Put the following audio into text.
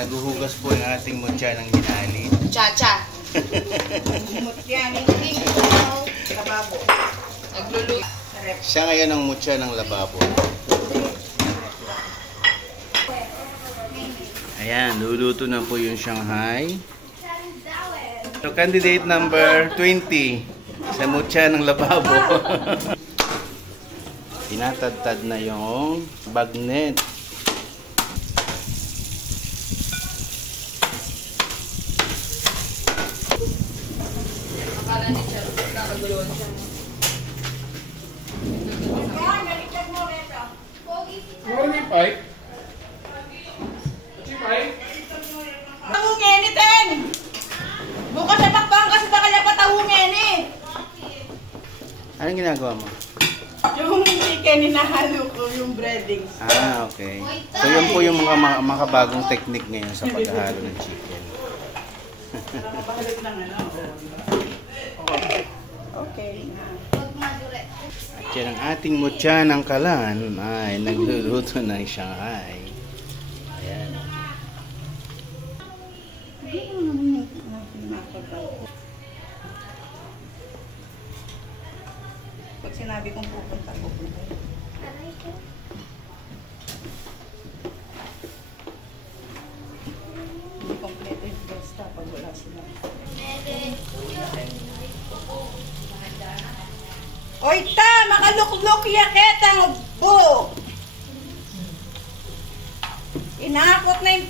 Naguhugas po yung ating mutya ng ginali. Cha-cha. Mutya ng lababo. Nagluluto. Siya ngayon ang mutya ng lababo. Ayan, luluto na po yung Shanghai. So, candidate number 20 sa mutya ng lababo. Tinatadtad na yung bagnet. Akala ni Chef, nakaguluhan siya. Morning, Pai. Si Pai? Tahungin ni Ten! Bukas sa bakbang kasi baka niya patahungin eh! Anong ginagawa mo? Yung chicken, hinahalo ko yung breadings. Ah, okay. So, yun po yung mga makabagong technique ngayon sa paghahalo ng chicken. Nakapakalit lang ano. Okay na. At yan ang ating mutya ng kalan ay nagluluto ng Shanghai. Ayan. Pag sinabi kong pupunta. Hindi kompleto yung basta pag wala sila. Oy ta! Makalukluk yaketang bu! Inakot na yung